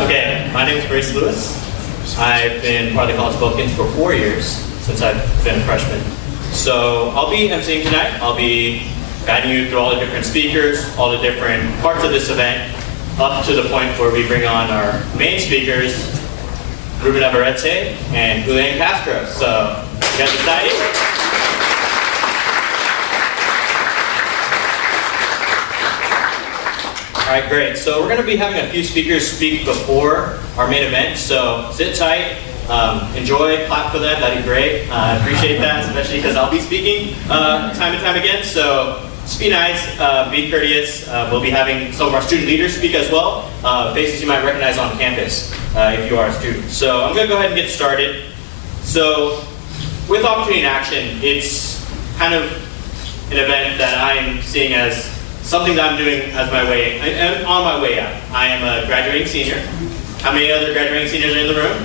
Okay, my name is Grace Lewis. I've been part of the College Republicans for 4 years since I've been a freshman. So I'll be emceeing tonight. I'll be guiding you through all the different speakers, all the different parts of this event, up to the point where we bring on our main speakers, Ruben Navarrette and Julian Castro. So, you guys excited? All right, great. So we're going to be having a few speakers speak before our main event. So sit tight, enjoy, clap for them. That'd be great. I appreciate that, especially because I'll be speaking time and time again. So just be nice, be courteous. We'll be having some of our student leaders speak as well, faces you might recognize on campus if you are a student. So I'm going to go ahead and get started. So with Opportunity in Action, it's kind of an event that I'm seeing as something that I'm doing as my way, and on my way out. I am a graduating senior. How many other graduating seniors are in the room?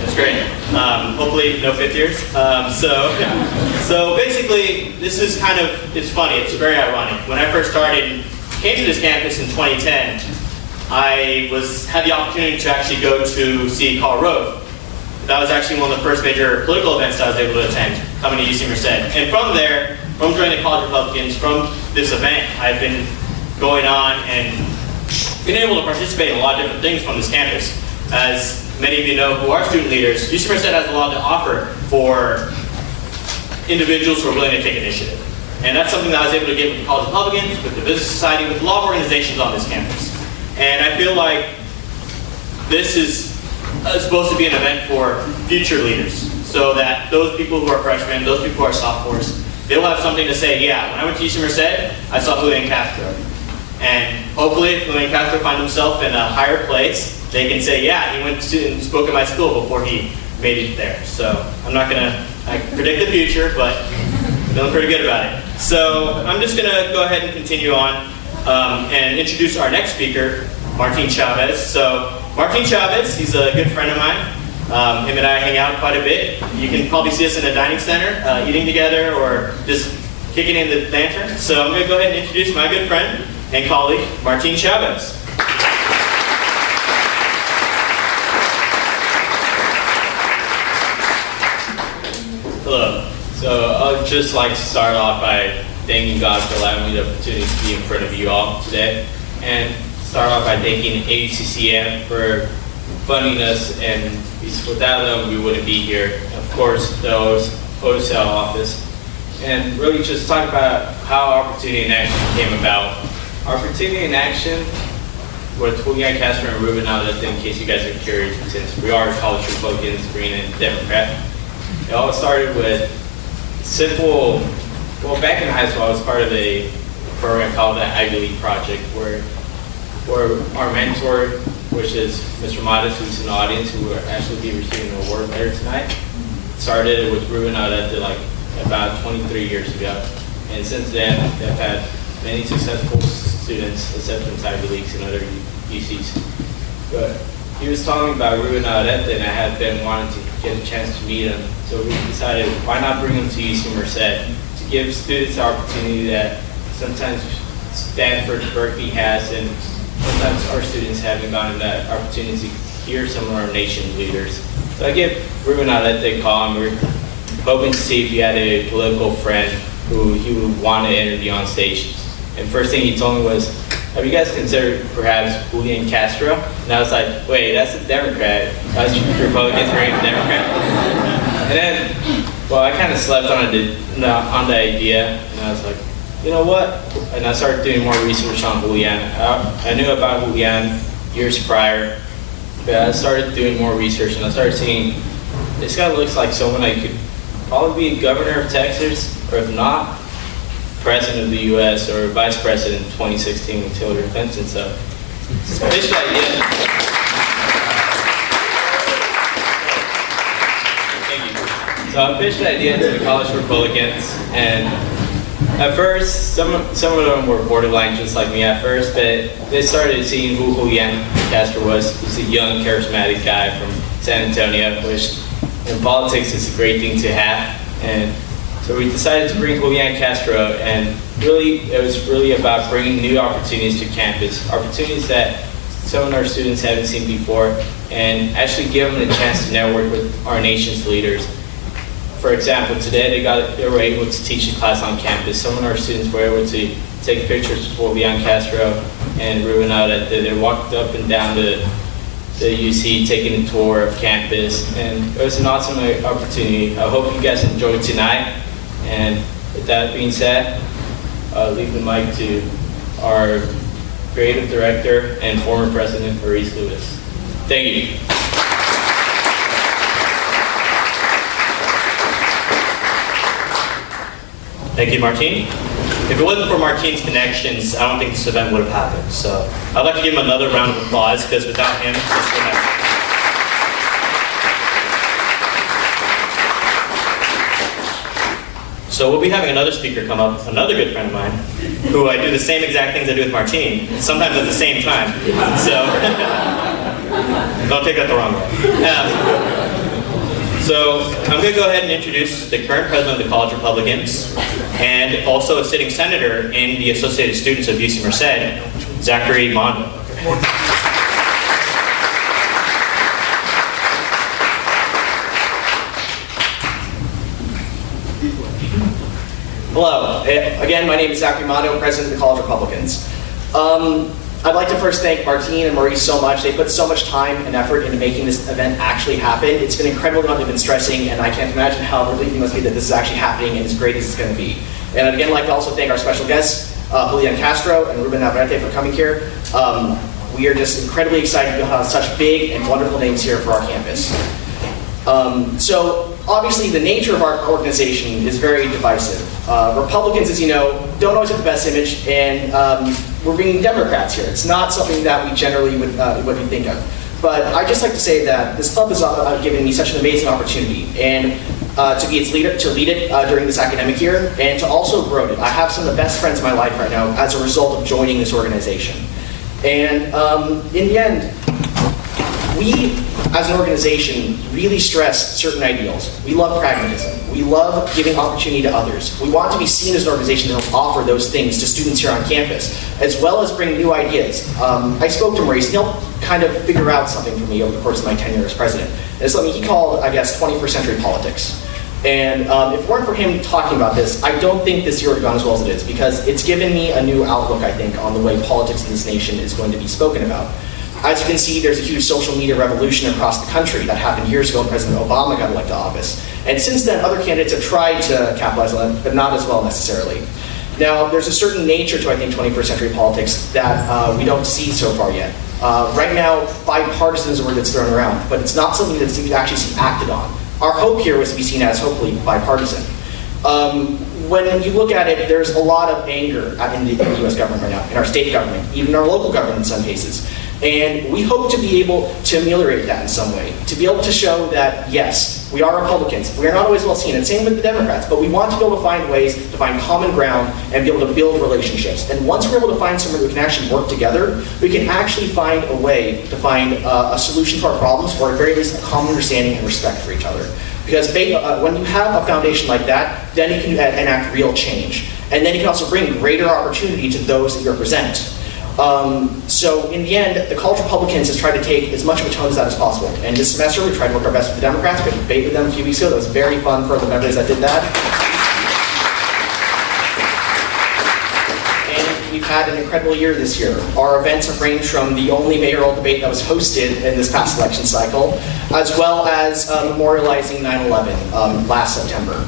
That's great. Hopefully no fifth years. So basically, this is kind of, it's funny, it's very ironic. When I first came to this campus in 2010, I had the opportunity to actually go to see Karl Rove. That was actually one of the first major political events that I was able to attend, coming to UC Merced. And from there, from joining the College Republicans, from this event, I've been going on and been able to participate in a lot of different things from this campus. As many of you know who are student leaders, UC Merced has a lot to offer for individuals who are willing to take initiative. And that's something that I was able to get with the College Republicans, with the Business Society, with a lot of organizations on this campus. And I feel like this is supposed to be an event for future leaders, so that those people who are freshmen, those people who are sophomores, they'll have something to say, yeah, when I went to UC Merced, I saw Julian Castro. And hopefully, if Julian Castro finds himself in a higher place, they can say, yeah, he went to and spoke at my school before he made it there. So I'm not going to predict the future, but I'm feeling pretty good about it. So I'm just going to go ahead and continue on and introduce our next speaker, Martin Chavez. So Martin Chavez, he's a good friend of mine. Him and I hang out quite a bit. You can probably see us in the dining center, eating together or just kicking in the lantern. So I'm going to go ahead and introduce my good friend and colleague, Martin Chavez. Hello. So I'd just like to start off by thanking God for allowing me the opportunity to be in front of you all today. And start off by thanking AUCCM for funding us, and without them we wouldn't be here. Of course, the OSL office. And really just talk about how Opportunity in Action came about. Opportunity in Action with Julian Castro and Ruben Navarrette, in case you guys are curious, since we are College Republicans, Green and Democrat. It all started with simple, well, back in high school I was part of a program called the Ivy League Project, where our mentor, which is Mr. Modest, who's in the audience, who will actually be receiving an award later tonight, started with Ruben Navarrette like about 23 years ago. And since then, they've had many successful students accepted in Ivy Leagues and other UCs. But he was talking about Ruben Navarrette, and I had been wanting to get a chance to meet him. So we decided, why not bring him to UC Merced to give students the opportunity that sometimes Stanford, Berkeley has, and sometimes our students haven't gotten that opportunity to hear some of our nation's leaders. So I give Ruben Navarrette a call, and we're hoping to see if he had a political friend who he would want to interview on stage. And first thing he told me was, have you guys considered perhaps Julian Castro? And I was like, wait, that's a Democrat. I was Republicans running a Democrat. And then, well, I kind of slept on the idea, and I was like, you know what? And I started doing more research on Julian. I knew about Julian years prior, but I started doing more research, and I started seeing this guy looks like someone I could probably be governor of Texas, or if not, president of the U.S. or vice president in 2016 with Hillary Clinton. So I pitched the idea. Thank you. So I pitched the idea to the College Republicans, and at first, some of them were borderline just like me at first, but they started seeing who Julian Castro was. He's a young, charismatic guy from San Antonio, which in politics is a great thing to have. And So we decided to bring Julian Castro, and really, it was really about bringing new opportunities to campus, opportunities that some of our students haven't seen before, and actually give them the chance to network with our nation's leaders. For example, today they were able to teach a class on campus. Some of our students were able to take pictures with Julian Castro and Ruben Navarrette. They walked up and down the UC, taking a tour of campus, and it was an awesome opportunity. I hope you guys enjoyed tonight. And with that being said, I'll leave the mic to our creative director and former president, Maurice Lewis. Thank you. Thank you, Martin. If it wasn't for Martin's connections, I don't think this event would have happened. So I'd like to give him another round of applause, because without him, this would not happen. So we'll be having another speaker come up, another good friend of mine, who I do the same exact things I do with Martin, sometimes at the same time. So don't take that the wrong way. So I'm going to go ahead and introduce the current president of the College Republicans, and also a sitting senator in the Associated Students of UC Merced, Zachary Mondo. Hello. Again, my name is Zachary Mondo, president of the College Republicans. I'd like to first thank Martin and Maurice so much. They put so much time and effort into making this event actually happen. It's been incredible what they've been stressing, and I can't imagine how relieving it must be that this is actually happening and as great as it's going to be. And I'd again like to also thank our special guests, Julian Castro and Ruben Navarrette, for coming here. We are just incredibly excited to have such big and wonderful names here for our campus. So obviously the nature of our organization is very divisive. Republicans, as you know, don't always have the best image, and we're bringing Democrats here. It's not something that we generally would think of. But I'd just like to say that this club has given me such an amazing opportunity, and to be its leader, to lead it during this academic year, and to also grow it. I have some of the best friends in my life right now as a result of joining this organization. And in the end, we, as an organization, really stress certain ideals. We love pragmatism. We love giving opportunity to others. We want to be seen as an organization that will offer those things to students here on campus, as well as bring new ideas. I spoke to Maurice, and he'll kind of figure out something for me over the course of my tenure as president. And it's something he called, I guess, 21st century politics. And if it weren't for him talking about this, I don't think this year would have gone as well as it is, because it's given me a new outlook, I think, on the way politics in this nation is going to be spoken about. As you can see, there's a huge social media revolution across the country that happened years ago when President Obama got elected to office. And since then, other candidates have tried to capitalize on it, but not as well necessarily. Now, there's a certain nature to, I think, 21st century politics that we don't see so far yet. Right now, bipartisan is a word that's thrown around, but it's not something that's actually seen acted on. Our hope here was to be seen as, hopefully, bipartisan. When you look at it, there's a lot of anger in the US government right now, in our state government, even our local government in some cases. And we hope to be able to ameliorate that in some way, to be able to show that, yes, we are Republicans. We are not always well seen, and same with the Democrats, but we want to be able to find ways to find common ground and be able to build relationships. And once we're able to find somewhere that we can actually work together, we can actually find a way to find a solution to our problems, or at very least a common understanding and respect for each other. Because when you have a foundation like that, then you can enact real change. And then you can also bring greater opportunity to those that you represent. So in the end, the College Republicans has tried to take as much of a tone as that as possible. And this semester, we tried to work our best with the Democrats. We had a debate with them a few weeks ago. That was very fun for the members that did that. And we've had an incredible year this year. Our events have ranged from the only mayoral debate that was hosted in this past election cycle, as well as memorializing 9/11 last September.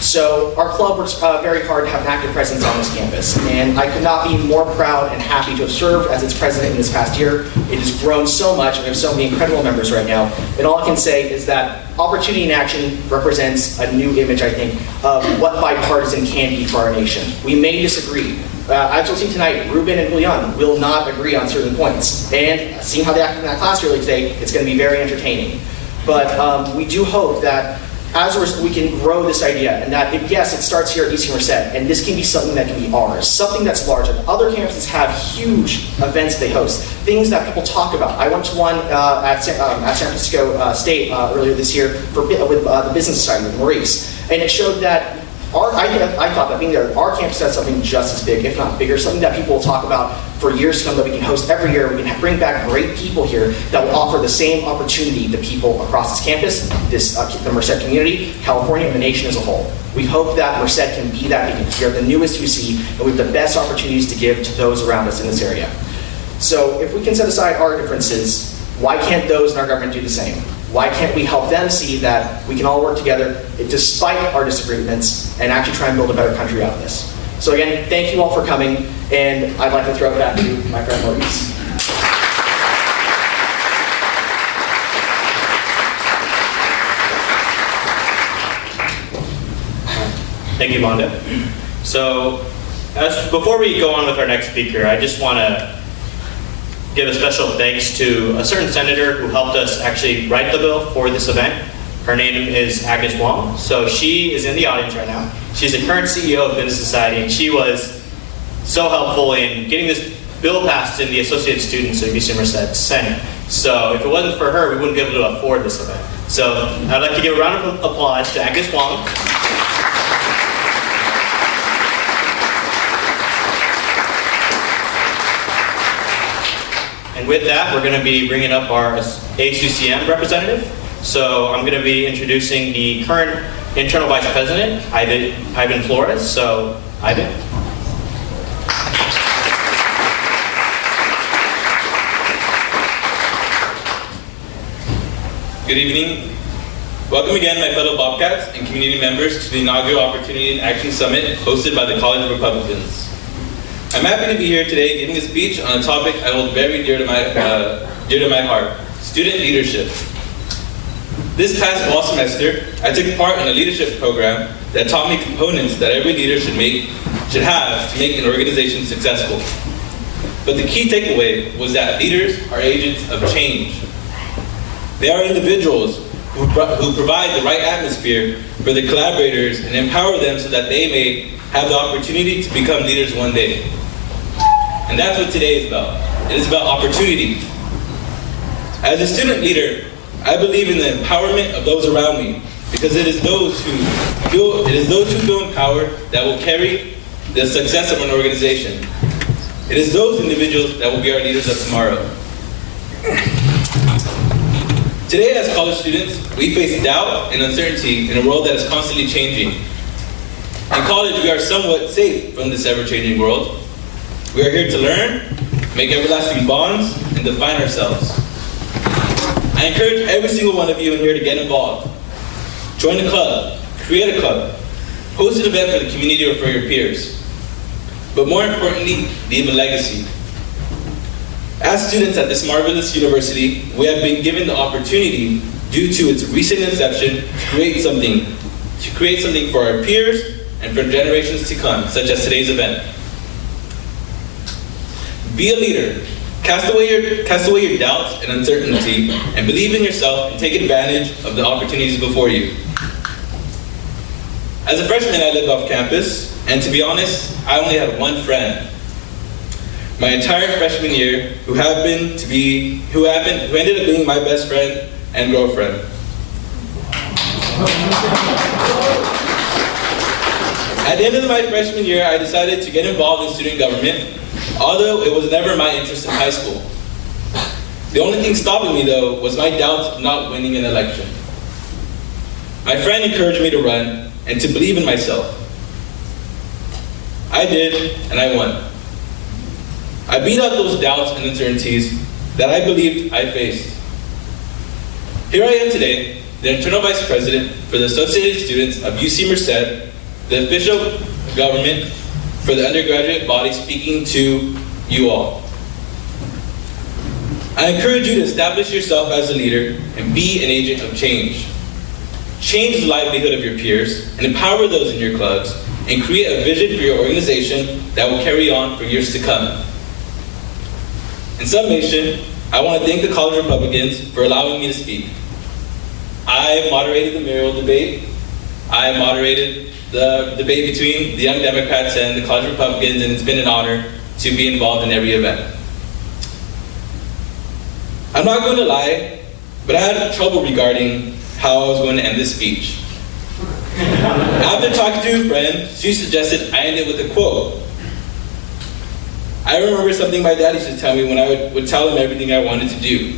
So our club works very hard to have an active presence on this campus, and I could not be more proud and happy to have served as its president in this past year. It has grown so much, and we have so many incredible members right now, and all I can say is that opportunity in action represents a new image, I think, of what bipartisan can be for our nation. We may disagree. As you'll see tonight, Ruben and Julian will not agree on certain points, and seeing how they acted in that class earlier today, it's going to be very entertaining. But we do hope that as we can grow this idea, and that, yes, it starts here at UC Merced, and this can be something that can be ours, something that's larger. Other campuses have huge events they host, things that people talk about. I went to one at San Francisco State earlier this year with the Business Society with Maurice, and it showed that I thought that being there, our campus has something just as big, if not bigger, something that people will talk about for years to come, that we can host every year. We can bring back great people here that will offer the same opportunity to people across this campus, the Merced community, California, and the nation as a whole. We hope that Merced can be that because we are the newest UC, and we have the best opportunities to give to those around us in this area. So if we can set aside our differences, why can't those in our government do the same? Why can't we help them see that we can all work together despite our disagreements and actually try and build a better country out of this? So again, thank you all for coming, and I'd like to throw it back to my friend Maurice. Thank you, Wanda. So before we go on with our next speaker, I just want to give a special thanks to a certain senator who helped us actually write the bill for this event. Her name is Agnes Wong. So she is in the audience right now. She's the current CEO of Business Society, and she was so helpful in getting this bill passed in the Associated Students of UC Merced Senate. So if it wasn't for her, we wouldn't be able to afford this event. So I'd like to give a round of applause to Agnes Wong. And with that, we're going to be bringing up our ASUCM representative. So I'm going to be introducing the current internal vice president, Ivan Flores. So, Ivan. Good evening. Welcome again, my fellow Bobcats and community members, to the inaugural Opportunity and Action Summit hosted by the College of Republicans. I'm happy to be here today giving a speech on a topic I hold very dear to my heart: student leadership. This past fall semester, I took part in a leadership program that taught me components that every leader should have to make an organization successful. But the key takeaway was that leaders are agents of change. They are individuals who provide the right atmosphere for the collaborators and empower them so that they may have the opportunity to become leaders one day. And that's what today is about. It is about opportunity. As a student leader, I believe in the empowerment of those around me, because it is those who feel empowered that will carry the success of an organization. It is those individuals that will be our leaders of tomorrow. Today, as college students, we face doubt and uncertainty in a world that is constantly changing. In college, we are somewhat safe from this ever-changing world. We are here to learn, make everlasting bonds, and define ourselves. I encourage every single one of you in here to get involved. Join a club, create a club, host an event for the community or for your peers. But more importantly, leave a legacy. As students at this marvelous university, we have been given the opportunity, due to its recent inception, to create something for our peers and for generations to come, such as today's event. Be a leader. Cast away your doubts and uncertainty, and believe in yourself and take advantage of the opportunities before you. As a freshman, I lived off campus, and to be honest, I only had one friend. My entire freshman year, who ended up being my best friend and girlfriend. At the end of my freshman year, I decided to get involved in student government, although it was never my interest in high school. The only thing stopping me, though, was my doubts of not winning an election. My friend encouraged me to run and to believe in myself. I did, and I won. I beat out those doubts and uncertainties that I believed I faced. Here I am today, the internal vice president for the Associated Students of UC Merced, the official government for the undergraduate body, speaking to you all. I encourage you to establish yourself as a leader and be an agent of change. Change the livelihood of your peers and empower those in your clubs, and create a vision for your organization that will carry on for years to come. In summation, I want to thank the College of Republicans for allowing me to speak. I moderated the mayoral debate. I moderated the debate between the Young Democrats and the College of Republicans, and it's been an honor to be involved in every event. I'm not going to lie, but I had trouble regarding how I was going to end this speech. After talking to a friend, she suggested I end it with a quote. I remember something my dad used to tell me when I would tell him everything I wanted to do.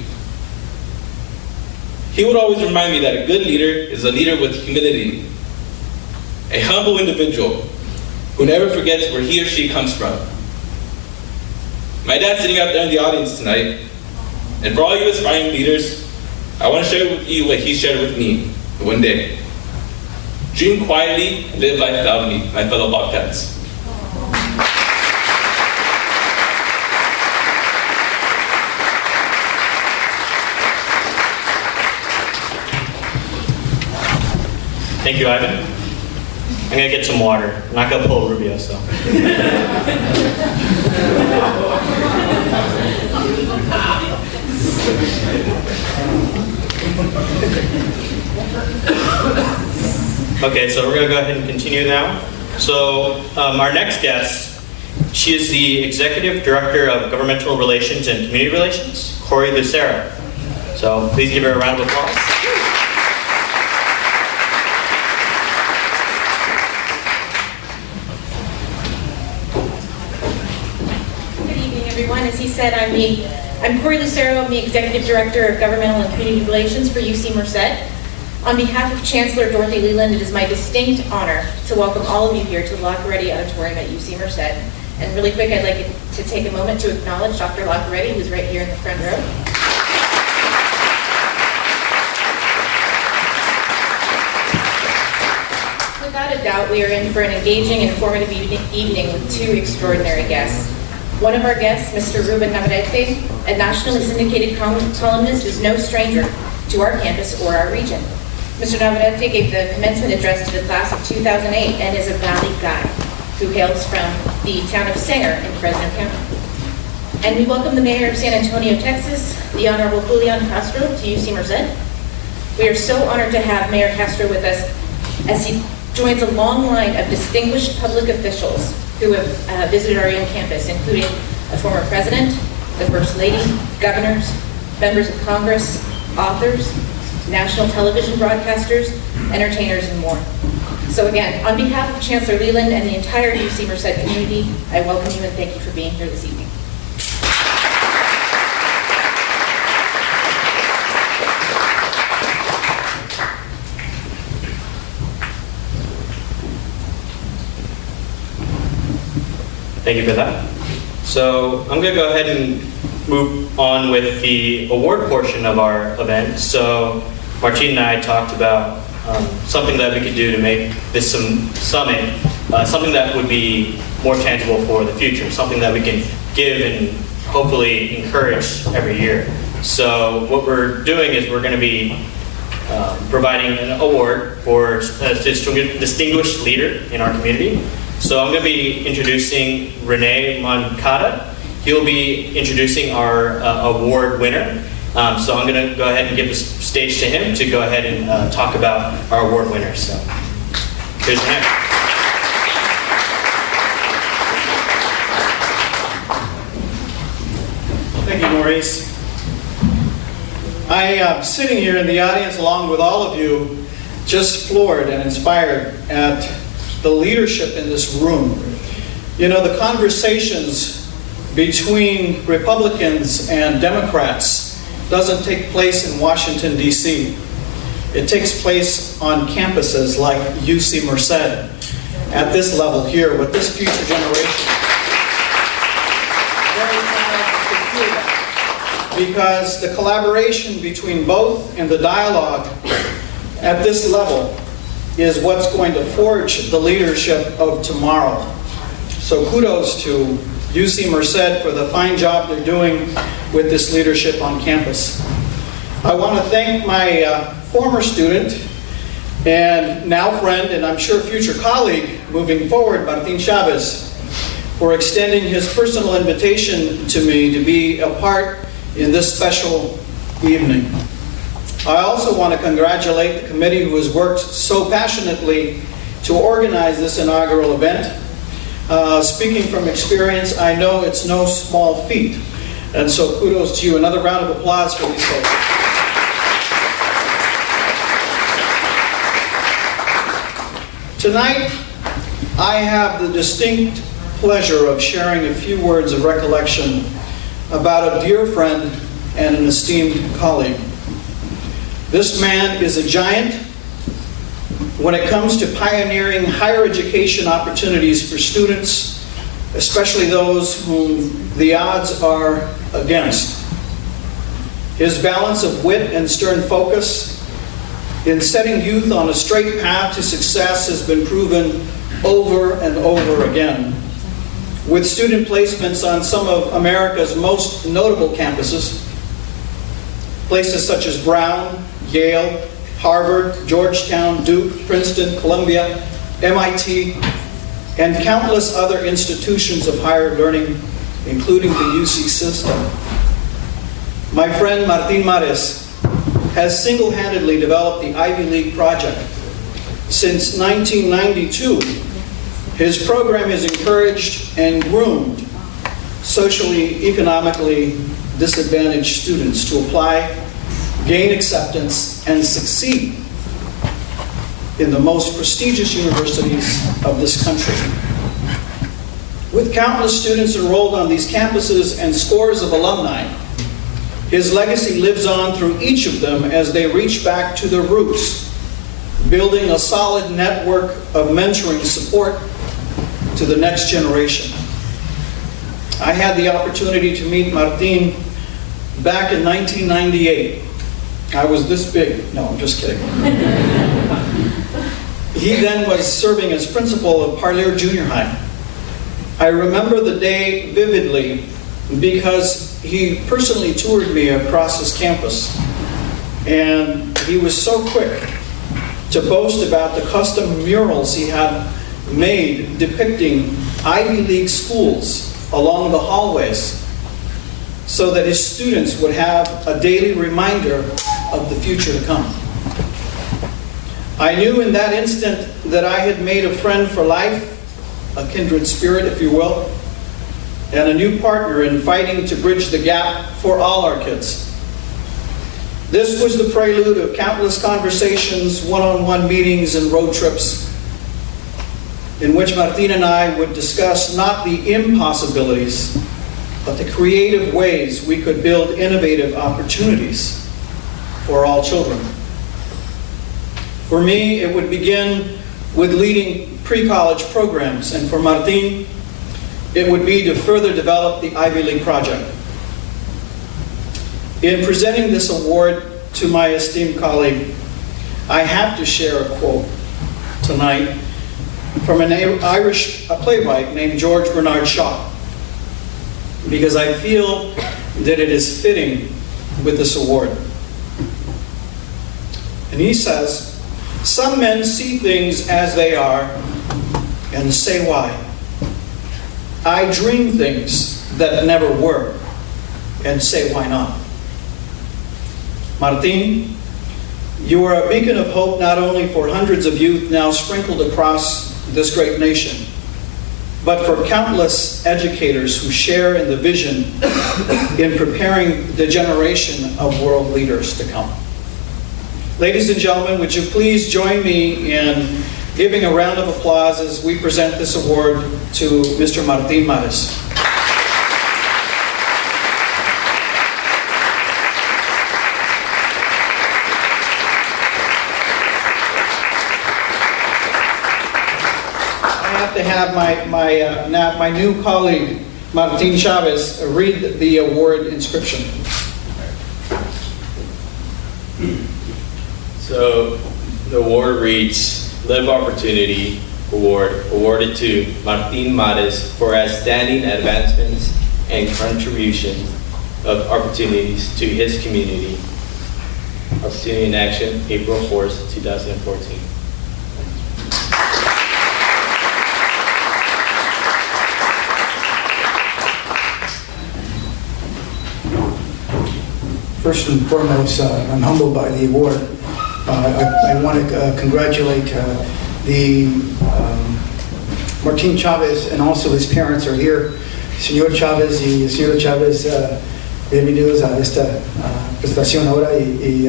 He would always remind me that a good leader is a leader with humility, a humble individual who never forgets where he or she comes from. My dad's sitting out there in the audience tonight, and for all you aspiring leaders, I want to share with you what he shared with me one day. Dream quietly, live life loudly, my fellow Bobcats. Thank you, Ivan. I'm gonna get some water. I'm not gonna pull Rubio, so. Okay, so we're gonna go ahead and continue now. So our next guest, she is the Executive Director of Governmental Relations and Community Relations, Corey Lucero. So please give her a round of applause. As he said, I'm Corey Lucero. I'm the Executive Director of Governmental and Community Relations for UC Merced. On behalf of Chancellor Dorothy Leland, it is my distinct honor to welcome all of you here to the Navarrette Auditorium at UC Merced. And really quick, I'd like to take a moment to acknowledge Dr. Navarrette, who's right here in the front row. Without a doubt, we are in for an engaging and informative evening with two extraordinary guests. One of our guests, Mr. Ruben Navarrette, a nationally syndicated columnist, is no stranger to our campus or our region. Mr. Navarrette gave the commencement address to the class of 2008 and is a Valley guy who hails from the town of Sanger in Fresno County. And we welcome the Mayor of San Antonio, Texas, the Honorable Julian Castro, to UC Merced. We are so honored to have Mayor Castro with us as he joins a long line of distinguished public officials who have visited our young campus, including a former president, the First Lady, governors, members of Congress, authors, national television broadcasters, entertainers, and more. So again, on behalf of Chancellor Leland and the entire UC Merced community, I welcome you and thank you for being here this evening. Thank you for that. So I'm going to go ahead and move on with the award portion of our event. So Martine and I talked about something that we could do to make this summit something that would be more tangible for the future, something that we can give and hopefully encourage every year. So what we're doing is we're going to be providing an award for a distinguished leader in our community. So I'm going to be introducing Rene Moncada. He'll be introducing our award winner. So I'm going to go ahead and give the stage to him to go ahead and talk about our award winners. So here's Rene. Thank you, Maurice. I am sitting here in the audience along with all of you, just floored and inspired at the leadership in this room. You know, the conversations between Republicans and Democrats doesn't take place in Washington, D.C. It takes place on campuses like UC Merced, at this level here with this future generation. Very proud to hear that, because the collaboration between both and the dialogue at this level is what's going to forge the leadership of tomorrow. So kudos to UC Merced for the fine job they're doing with this leadership on campus. I want to thank my former student and now friend, and I'm sure future colleague moving forward, Martin Chavez, for extending his personal invitation to me to be a part in this special evening. I also want to congratulate the committee who has worked so passionately to organize this inaugural event. Speaking from experience, I know it's no small feat. And so kudos to you. Another round of applause for these folks. Tonight, I have the distinct pleasure of sharing a few words of recollection about a dear friend and an esteemed colleague. This man is a giant when it comes to pioneering higher education opportunities for students, especially those whom the odds are against. His balance of wit and stern focus in setting youth on a straight path to success has been proven over and over again, with student placements on some of America's most notable campuses, places such as Brown, Yale, Harvard, Georgetown, Duke, Princeton, Columbia, MIT, and countless other institutions of higher learning, including the UC system. My friend Martin Merced has single-handedly developed the Ivy League project. Since 1992, his program has encouraged and groomed socially, economically disadvantaged students to apply, gain acceptance, and succeed in the most prestigious universities of this country. With countless students enrolled on these campuses and scores of alumni, his legacy lives on through each of them as they reach back to their roots, building a solid network of mentoring support to the next generation. I had the opportunity to meet Martin back in 1998. I was this big. No, I'm just kidding. He then was serving as principal of Parlier Junior High. I remember the day vividly because he personally toured me across his campus, and he was so quick to boast about the custom murals he had made depicting Ivy League schools along the hallways so that his students would have a daily reminder of the future to come. I knew in that instant that I had made a friend for life, a kindred spirit, if you will, and a new partner in fighting to bridge the gap for all our kids. This was the prelude of countless conversations, one-on-one meetings, and road trips in which Martin and I would discuss not the impossibilities, but the creative ways we could build innovative opportunities for all children. For me, it would begin with leading pre-college programs, and for Martin, it would be to further develop the Ivy League project. In presenting this award to my esteemed colleague, I have to share a quote tonight from an Irish playwright named George Bernard Shaw, because I feel that it is fitting with this award. And he says, "Some men see things as they are and say why. I dream things that never were and say why not." Martin, you are a beacon of hope not only for hundreds of youth now sprinkled across this great nation, but for countless educators who share in the vision in preparing the generation of world leaders to come. Ladies and gentlemen, would you please join me in giving a round of applause as we present this award to Mr. Martin Merced. I have to have my new colleague, Martin Chavez, read the award inscription. So the award reads, Live Opportunity Award, awarded to Martin Merced for outstanding advancements and contributions of opportunities to his community. Opportunity in Action, April 4th, 2014. First and foremost, I'm humbled by the award. I want to congratulate Martin Chavez, and also his parents are here. Señor Chavez y Señora Chavez, bienvenidos a esta presentación ahora, y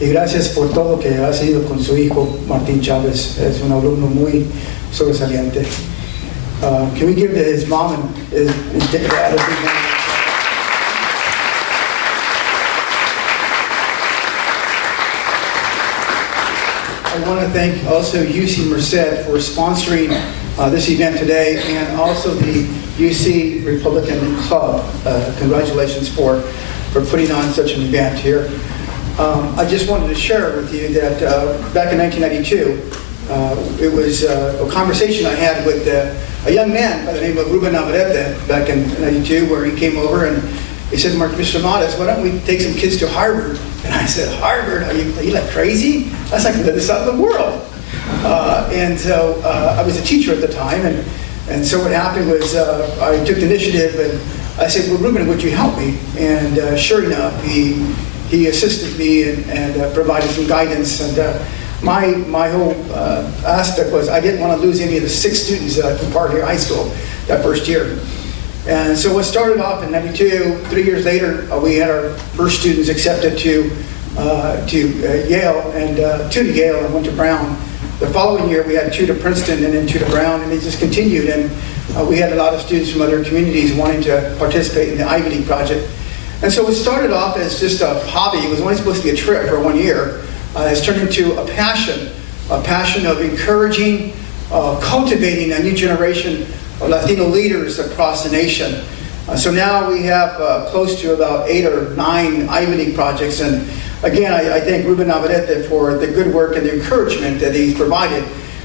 y gracias por todo que ha sido con su hijo Martín Chávez. Es un alumno muy sobresaliente. Can we give to his mom and his dad a big hand? I want to thank also UC Merced for sponsoring this event today, and also the UC Republican Club. Congratulations for putting on such an event here. I just wanted to share with you that back in 1992, it was a conversation I had with a young man by the name of Ruben Navarrette back in 92, where he came over and he said, Mr. Modest, why don't we take some kids to Harvard? And I said, Harvard? Are you like crazy? That's like the other side of the world. And so I was a teacher at the time, and so what happened was I took the initiative and I said, well, Ruben, would you help me? And sure enough, he assisted me and provided some guidance. And my whole aspect was I didn't want to lose any of the 6 students from Park Hill High School that first year. And so what started off in 92, 3 years later, we had our first students accepted to Yale, and 2 to Yale and 1 to Brown. The following year, we had 2 to Princeton and then 2 to Brown, and it just continued. And we had a lot of students from other communities wanting to participate in the Ivy League project. And so it started off as just a hobby. It was only supposed to be a trip for 1 year. It's turned into a passion of encouraging, cultivating a new generation of Latino leaders across the nation. So now we have close to about 8 or 9 Ivy League projects. And again, I thank Ruben Navarrette for the good work and the encouragement that he's provided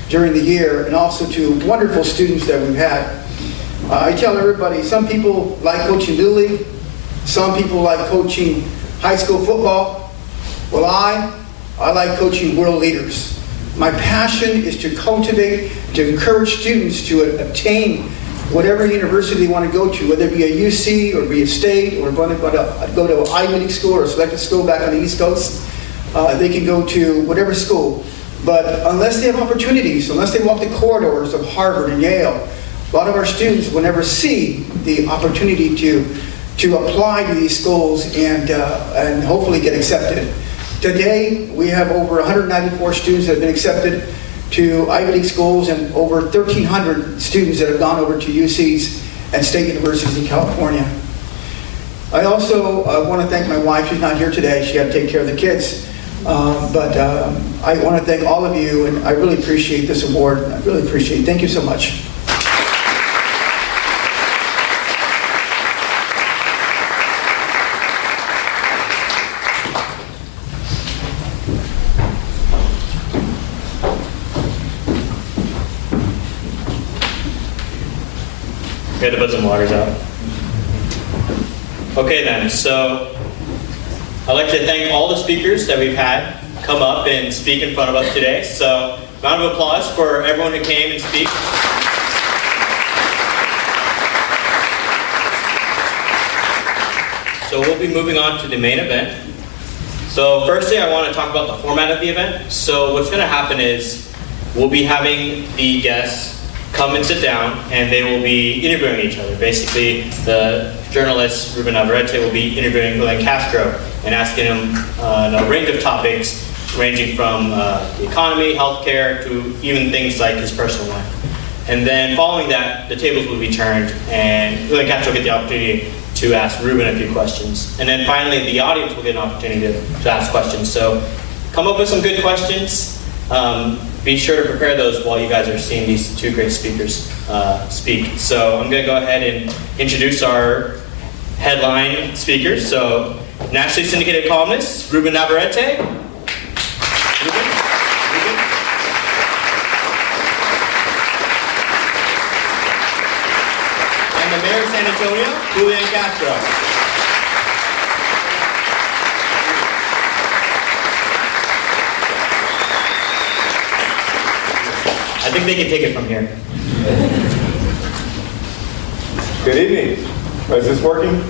during the year, and also to wonderful students that we've had. I tell everybody, some people like coaching Little League, some people like coaching high school football. Well, I like coaching world leaders. My passion is to cultivate, to encourage students to obtain whatever university they want to go to, whether it be a UC or be a state or go to an Ivy League school or a selected school back on the East Coast. They can go to whatever school. But unless they have opportunities, unless they walk the corridors of Harvard and Yale, a lot of our students will never see the opportunity to apply to these schools and hopefully get accepted. Today, we have over 194 students that have been accepted to Ivy League schools and over 1,300 students that have gone over to UCs and state universities in California. I also want to thank my wife. She's not here today. She had to take care of the kids. But I want to thank all of you, and I really appreciate this award. I really appreciate it. Thank you so much. We had to put some waters out. Okay then, so I'd like to thank all the speakers that we've had come up and speak in front of us today. So, round of applause for everyone who came and speak. So we'll be moving on to the main event. So firstly, I want to talk about the format of the event. So what's going to happen is we'll be having the guests come and sit down, and they will be interviewing each other. Basically, the journalist, Ruben Navarrette, will be interviewing Julian Castro and asking him a range of topics, ranging from the economy, healthcare, to even things like his personal life. And then following that, the tables will be turned, and Julian Castro will get the opportunity to ask Ruben a few questions. And then finally, the audience will get an opportunity to ask questions. So come up with some good questions. Be sure to prepare those while you guys are seeing these 2 great speakers speak. So I'm going to go ahead and introduce our headline speakers. So nationally syndicated columnist, Ruben Navarrette. Ruben. And the mayor of San Antonio, Julian Castro. I think they can take it from here. Good evening. Is this working?